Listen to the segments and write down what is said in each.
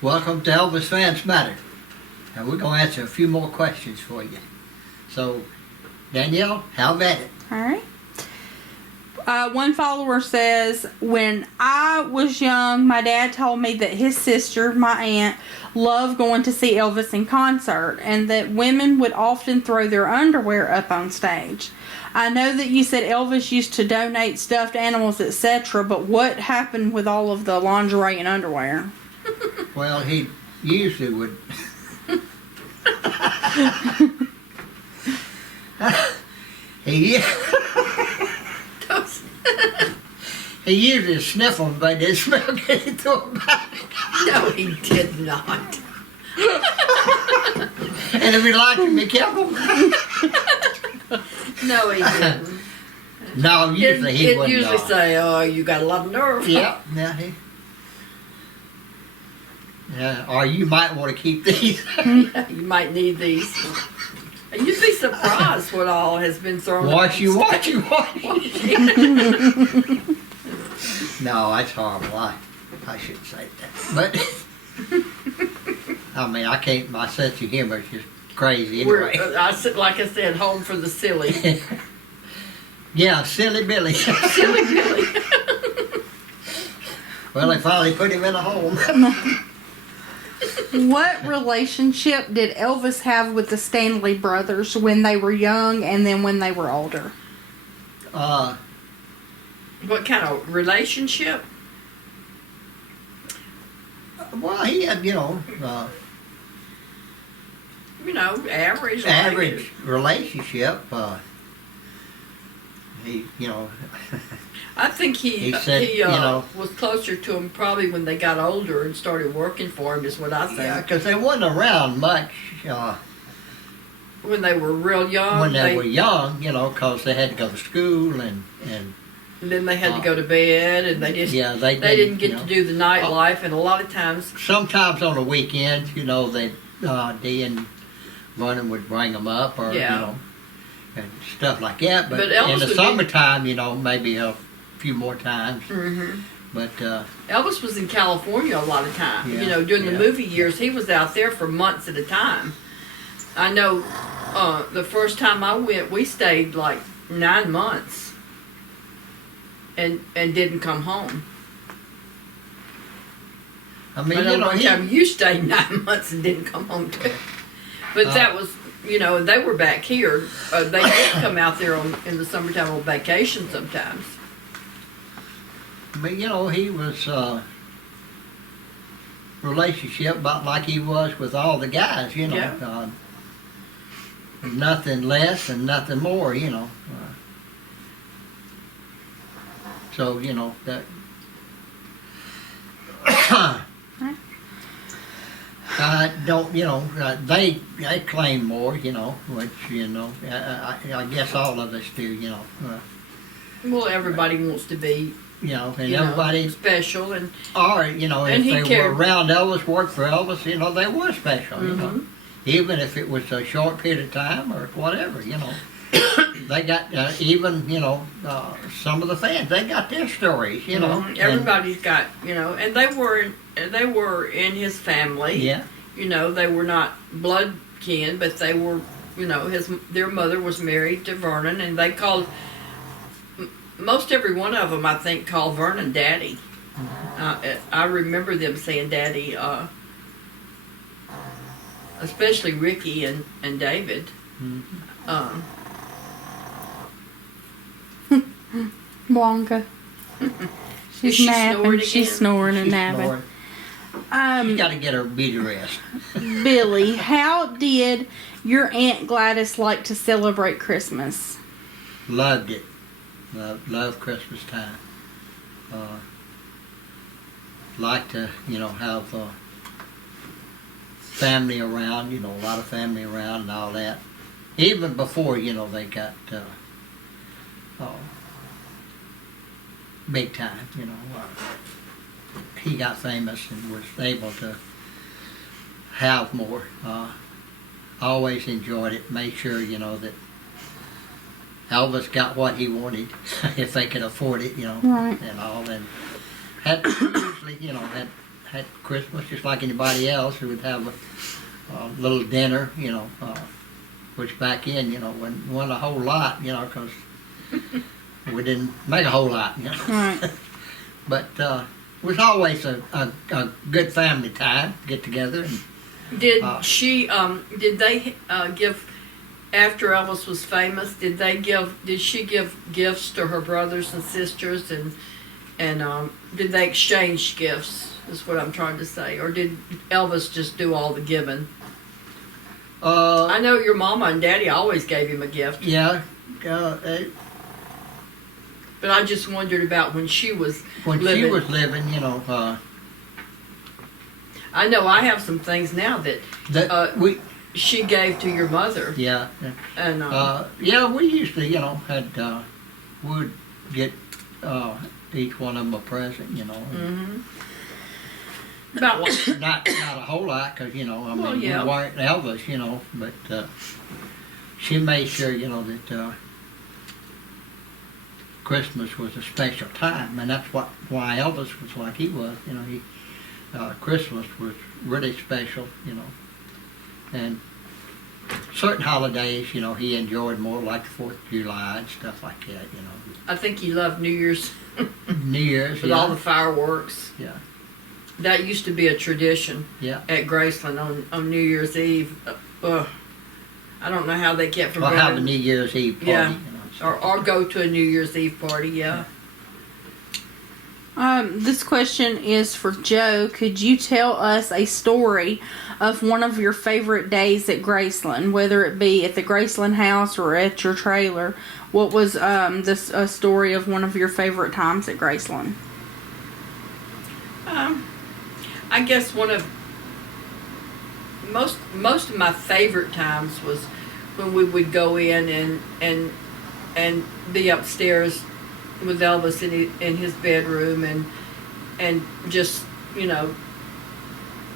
Welcome to Elvis Fans Matter. And we're going to answer a few more questions for you. So, Danielle, how about it? All right. One follower says, when I was young, my dad told me that his sister, my aunt, loved going to see Elvis in concert and that women would often throw their underwear up on stage. I know that you said Elvis used to donate stuffed animals, etc., but what happened with all of the lingerie and underwear? Well, he usually would... he usually sniff them, but they smell good and throw them back. No, he did not. And if he liked them, he kept them. No, he didn't. No, usually he He'd wouldn't. usually say, "Oh, you got a lot of nerve." Yeah, yeah, or you might want to keep these. Yeah, you might need these. And you'd be surprised what all has been thrown. Watch you. No, that's horrible. I shouldn't say that. But, I mean, I can't, my sense of humor is just crazy anyway. Like I said, home for the silly. Yeah, Silly Billy. Silly Billy. Well, they finally put him in a home. What relationship did Elvis have with the Stanley brothers when they were young and then when they were older? What kind of relationship? Well, he had, Average. average relationship. He, I think he said, was closer to him probably when they got older and started working for him, is what I think. yeah, because they wasn't around much When they were real young. when they were young, because they had to go to school and then they had to go to bed, and they just they didn't get to do the nightlife, and a lot of times. Sometimes on the weekends, they Dee and Vernon would bring them up, or and stuff like that. But in the summertime, maybe a few more times. Mm-hmm. But Elvis was in California a lot of time. Yeah, During the movie years, he was out there for months at a time. I know the first time I went, we stayed like 9 months. And didn't come home. I mean, one time you stayed 9 months and didn't come home too. But that was, they were back here. They did come out there in the summertime on vacation sometimes. But he was relationship about like he was with all the guys. Nothing less and nothing more. So, that... I don't, they claim more, which, I guess all of us do, Well, everybody wants to be, and everybody... special, and... Or, if they cared. were around Elvis, worked for Elvis, they were special, Mm-hmm. Even if it was a short period of time or whatever, They got, even, some of the fans, they got their stories, Mm-hmm. Everybody's got, and they were in his family. Yeah. They were not blood kin, but they were, their mother was married to Vernon, and they called, most every one of them, I think, called Vernon Daddy. I remember them saying Daddy, especially Ricky and David. Mm-hmm. Blanca. She's napping. She's snoring and napping. She's got to get her beauty rest. Billy, how did your Aunt Gladys like to celebrate Christmas? Loved it. Loved Christmas time. Like to, have family around, a lot of family around and all that. Even before, they got big time, he got famous and was able to have more. Always enjoyed it. Made sure, that Elvis got what he wanted, if they could afford it, Right. and all. And had usually, had had Christmas just like anybody else. We would have a little dinner, which back in, wasn't a whole lot, because we didn't make a whole lot, Right. But it was always a good family time, get together. And, Did did they give, after Elvis was famous, did she give gifts to her brothers and sisters, and did they exchange gifts, is what I'm trying to say, or did Elvis just do all the giving? I know your mama and daddy always gave him a gift. Yeah. But I just wondered about when she was living. She was living, I know I have some things now that she gave to your mother. Yeah. And we usually, had would get each one of them a present, Mm-hmm. About what? Not a whole lot, because we weren't Elvis, but she made sure, that Christmas was a special time, and that's why Elvis was like he was. Christmas was really special, and certain holidays, he enjoyed more, like the 4th of July and stuff like that, I think he loved New Year's. New Year's, with all the fireworks. Yeah. That used to be a tradition. Yeah. At Graceland on New Year's Eve. I don't know how they kept from Or going. have a New Year's Eve party. Yeah. Or go to a New Year's Eve party. Yeah. This question is for Joe. Could you tell us a story of one of your favorite days at Graceland, whether it be at the Graceland house or at your trailer? What was a story of one of your favorite times at Graceland? I guess one of most of my favorite times was when we would go in and be upstairs with Elvis in his bedroom and just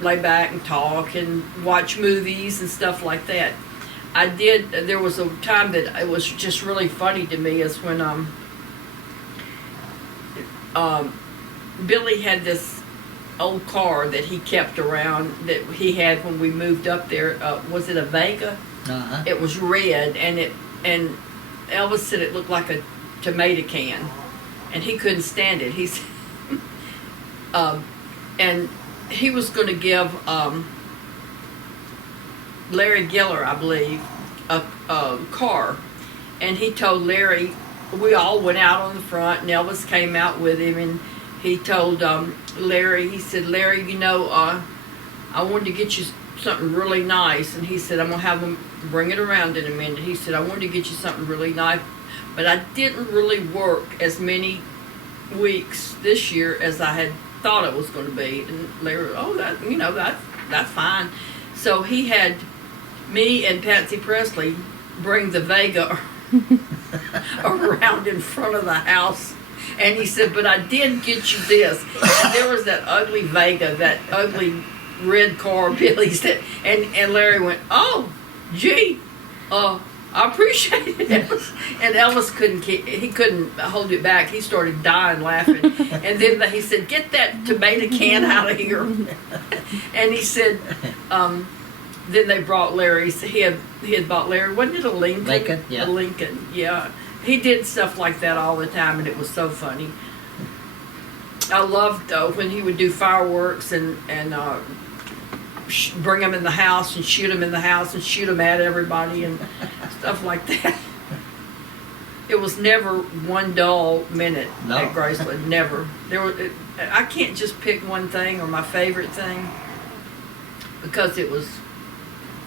lay back and talk and watch movies and stuff like that. There was a time that it was just really funny to me, is when Billy had this old car that he kept around that he had when we moved up there. Was it a Vega? Uh-huh. It was red, and Elvis said it looked like a tomato can, and he couldn't stand it. He said, and he was going to give Larry Giller, I believe, a car, and he told Larry. We all went out on the front, and Elvis came out with him, and he told Larry. He said, "Larry, I wanted to get you something really nice," and he said, "I'm gonna have him bring it around in a minute." He said, "I wanted to get you something really nice, but I didn't really work as many weeks this year as I had thought it was going to be." And Larry, that's fine. So he had me and Patsy Presley bring the Vega around in front of the house. And he said, "But I did get you this." And there was that ugly Vega, that ugly red car Billy said, and Larry went, "Oh, gee, I appreciate it." And Elvis couldn't hold it back. He started dying laughing. And then he said, "Get that tomato can out of here." And he said, then they brought Larry. He had bought Larry, wasn't it a Lincoln? Lincoln, yeah. A Lincoln, yeah. He did stuff like that all the time, and it was so funny. I loved when he would do fireworks and bring them in the house and shoot them in the house and shoot them at everybody and stuff like that. It was never one dull minute at Graceland. Never. I can't just pick one thing or my favorite thing, because it was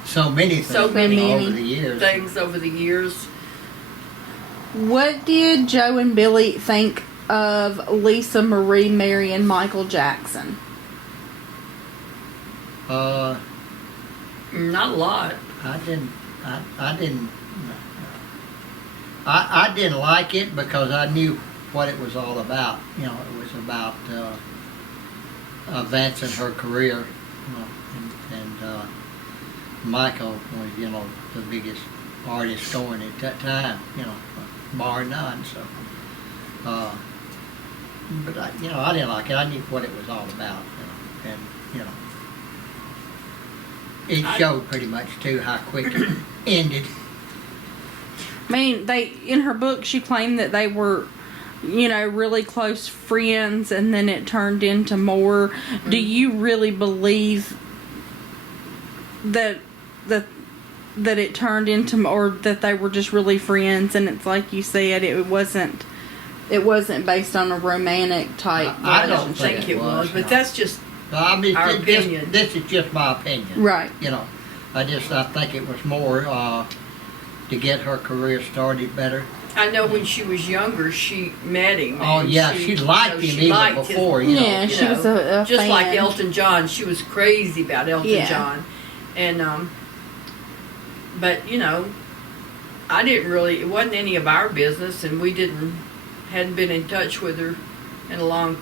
so many things over the years. Things over the years. What did Joe and Billy think of Lisa Marie marrying Michael Jackson? Not a lot. I didn't like it because I knew what it was all about. It was about advancing her career, and Michael was, the biggest artist going at that time, bar none. So, but I didn't like it. I knew what it was all about. and you know, it showed pretty much too how quick it ended. I mean, in her book, she claimed that they were, you know, really close friends, and then it turned into more. Mm-hmm. Do you really believe that it turned into, or that they were just really friends, and it's like you said, it wasn't based on a romantic type? I don't think it was, but no. that's just I mean, our opinion. This is just my opinion, right? You know, I think it was more to get her career started better. I know when she was younger, she met him. Oh yeah, she liked him even before. You know, yeah, she was a just fan. like Elton John. She was crazy about Elton John, and but you know, I didn't really. It wasn't any of our business, and we hadn't been in touch with her in a long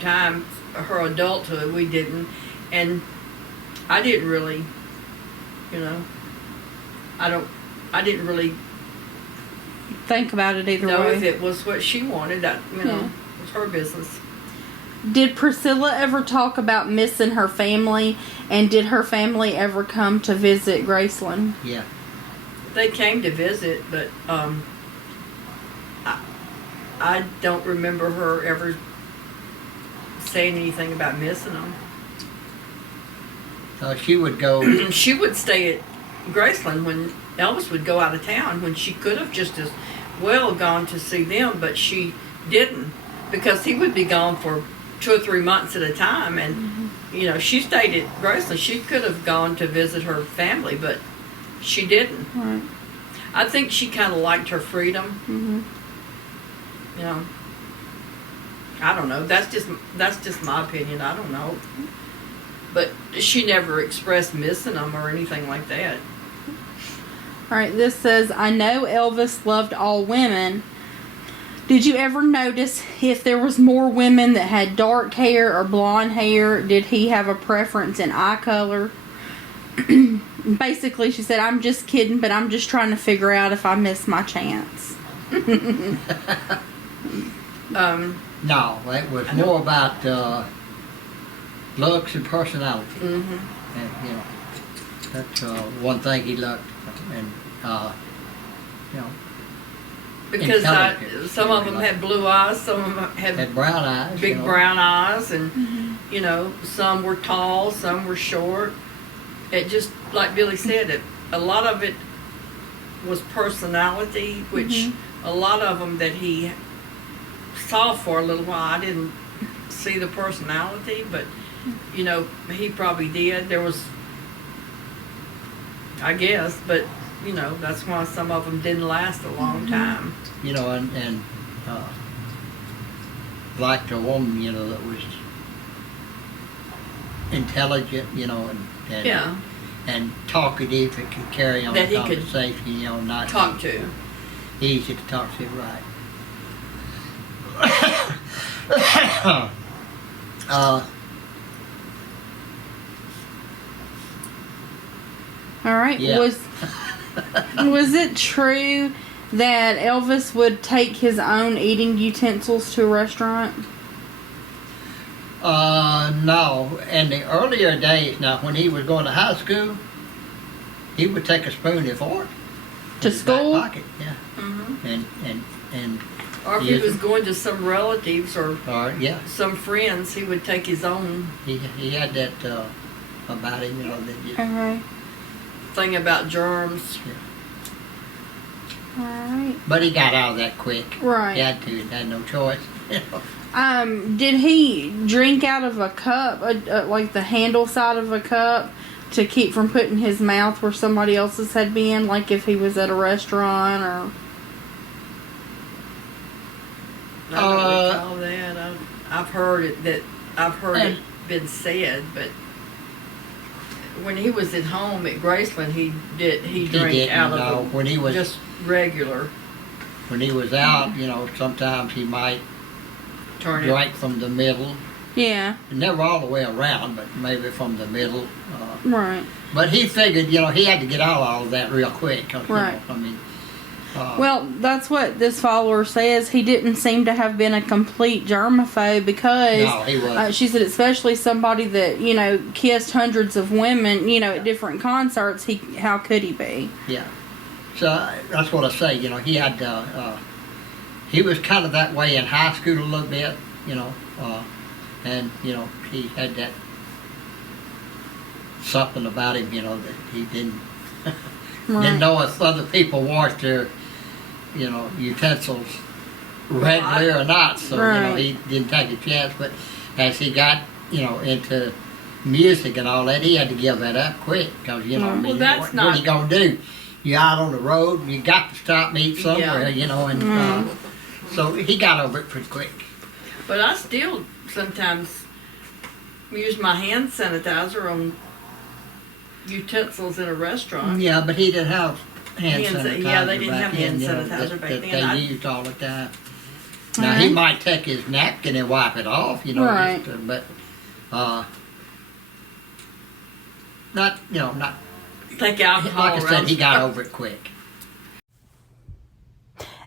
time. Her adulthood, we didn't, and I didn't really, you know, I didn't really think about it either know way. if it was what she wanted. That it was her business. Did Priscilla ever talk about missing her family, and did her family ever come to visit Graceland? Yeah, they came to visit, but I don't remember her ever saying anything about missing them. she would go. She would stay at Graceland when Elvis would go out of town, when she could have just as well gone to see them, but she didn't, because he would be gone for 2 or 3 months at a time, and you know, she stayed at Graceland. She could have gone to visit her family, but she didn't. Right. I think she kind of liked her freedom. Mm-hmm. You know, I don't know. That's just my opinion. I don't know, but she never expressed missing them or anything like that. All right, this says, I know Elvis loved all women. Did you ever notice if there was more women that had dark hair or blonde hair? Did he have a preference in eye color? Basically, she said, I'm just kidding, but I'm just trying to figure out if I missed my chance. No, it was more about looks and personality. Mm-hmm. And, you know, that's one thing he loved. And, you know, because some of them had blue eyes, some of them had brown eyes. big brown eyes, and you know, some were tall, some were short. It just, like Billy said, a lot of it was personality, which a lot of them that he saw for a little while, I didn't see the personality, but you know, he probably did. There was, I guess, but you know, that's why some of them didn't last a long time. You know, and liked a woman, you know, that was intelligent, you know, and talkative, that could carry on that the conversation, you know, not talk to. Easy to talk to, right. All right. Yeah. Was it true that Elvis would take his own eating utensils to a restaurant? No. In the earlier days, now when he was going to high school, he would take a spoon and fork to school. Back pocket, yeah. Mm-hmm. And or if he was going to some relatives or some friends, he would take his own. He had that about him, you know, that just, thing about germs. Yeah. Alright. But he got out of that quick. Right. He had to. He had no choice. Did he drink out of a cup, like the handle side of a cup, to keep from putting his mouth where somebody else's had been, like if he was at a restaurant or? I don't recall that. I've heard it been said, but when he was at home at Graceland, he drank out of when he was just regular. When he was out, you know, sometimes he might drink from the middle. Yeah. Never all the way around, but maybe from the middle. Right. But he figured, you know, he had to get out of all of that real quick. Right. You know, I mean, Well, that's what this follower says. He didn't seem to have been a complete germaphobe because no, he wasn't. She said, especially somebody that, you know, kissed hundreds of women, you know, at different concerts, how could he be? Yeah. So that's what I say, you know, he had, he was kind of that way in high school a little bit, you know, and, you know, he had that something about him, you know, that he didn't know if other people washed their, you know, utensils regularly or not. So, you know, he didn't take a chance. But as he got, you know, into music and all that, he had to give that up quick. Because, you know, I mean, what are you going to do? You're out on the road, you got to stop and eat somewhere, you know, and so he got over it pretty quick. But I still sometimes use my hand sanitizer on utensils in a restaurant. Yeah, but he didn't have hand sanitizer. Yeah, they didn't have hand sanitizer back then. That they used all the time. Now he might take his napkin and wipe it off, you know, but not, you know, not. Take alcohol. Like I said, he got over it quick.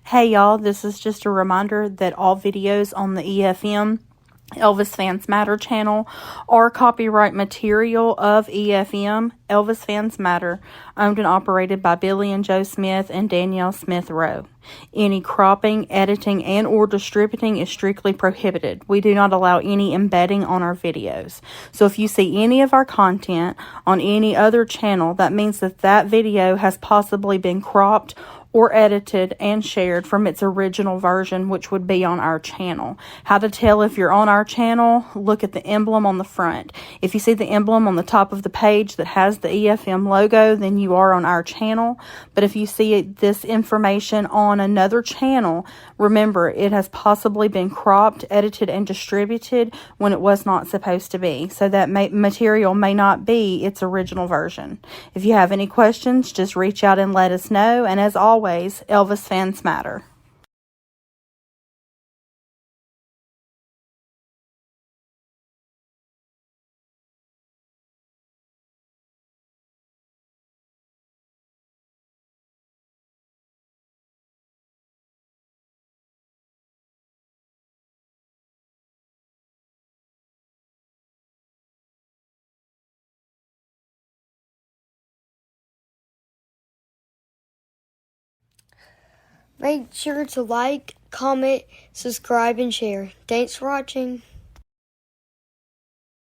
Hey y'all, this is just a reminder that all videos on the EFM Elvis Fans Matter channel are copyright material of EFM, Elvis Fans Matter, owned and operated by Billy and Joe Smith and Danielle Smith Rowe. Any cropping, editing, and or distributing is strictly prohibited. We do not allow any embedding on our videos. So if you see any of our content on any other channel, that means that that video has possibly been cropped or edited and shared from its original version, which would be on our channel. How to tell if you're on our channel? Look at the emblem on the front. If you see the emblem on the top of the page that has the EFM logo, then you are on our channel. But if you see this information on another channel, remember, it has possibly been cropped, edited, and distributed when it was not supposed to be. So that material may not be its original version. If you have any questions, just reach out and let us know. And as always, Elvis Fans Matter. Make sure to like, comment, subscribe, and share. Thanks for watching.